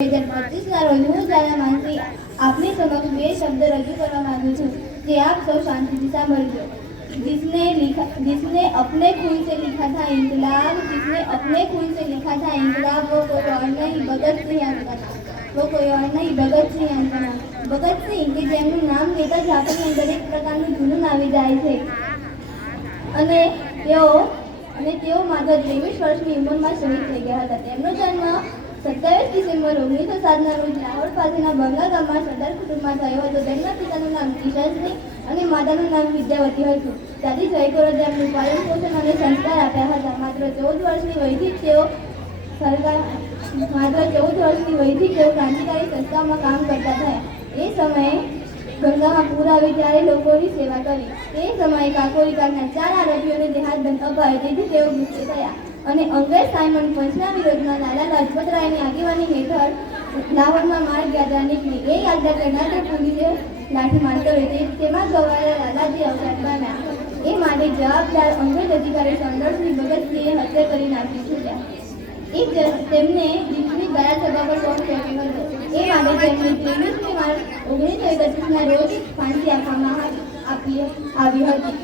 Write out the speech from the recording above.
2025 રોજ હું જાણા માનસી આપની समक्ष બે शब्द रजू કરવા માંગુ છું જે આપ સૌ શાંતિથી સાંભળજો। जिसने अपने खून से लिखा था इंकलाब, जिसने अपने खून से लिखा था इंकलाब, वो कोई और नहीं भगत सिंह अंजना, वो कोई और नहीं भगत सिंह अंजना। भगत सिंह કે જેમનું નામ લેતા જ આપણને દરેક પ્રકારનું જૂનું આવી જાય છે અને તેઓ માત્ર 23 વર્ષની ઉંમરમાં શહીદ થઈ ગયા હતા। તેમનો જન્મ 27 ડિસેમ્બર 1907 રોજ લાહોર પાસેના બંગલા ગામમાં સરદાર કુટુંબમાં થયો હતો। તેમના પિતાનું નામ કિશનસિંહ અને માતાનું નામ વિદ્યાવતી હતું। ત્યાંથી જયકોરે તેમનું પાલન પોષણ અને સંસ્કાર આપ્યા હતા। માત્ર 14 વર્ષની વયથી તેઓ ક્રાંતિકારી સંસ્થાઓમાં કામ કરતા થયા। એ સમયે ગંગામાં પૂર આવી ત્યારે લોકોની સેવા કરી। તે સમયે કાકોરી કાંડના 4 આરોપીઓને દેહાદંડ અપાયો, તેથી તેઓ ગુસ્સે થયા અને અંગ્રેજ સાયમન પંચના વિરોધમાં લાલા લાજપત રાયની આગેવાની હેઠળ લાહોરમાં માર્ગ યાત્રા નીકળી। એ યાત્રા કર્ણાટક પોલીસે લાઠીમાર કર્યો, તેમાં ગવાયેલા લાલાજી અવસાન પામ્યા। એ માટે જવાબદાર અંગ્રેજ અધિકારી સંદરસિંહ ભગતસિંહે હત્યા કરી નાખી છૂટ્યા। તેમને દીકરી દયા સભા પર ટોન ફેંક્યો હતો। એ માટે તેમને 23 માર્ચ 1931 રોજ ફાંસી આપવામાં આવી હતી।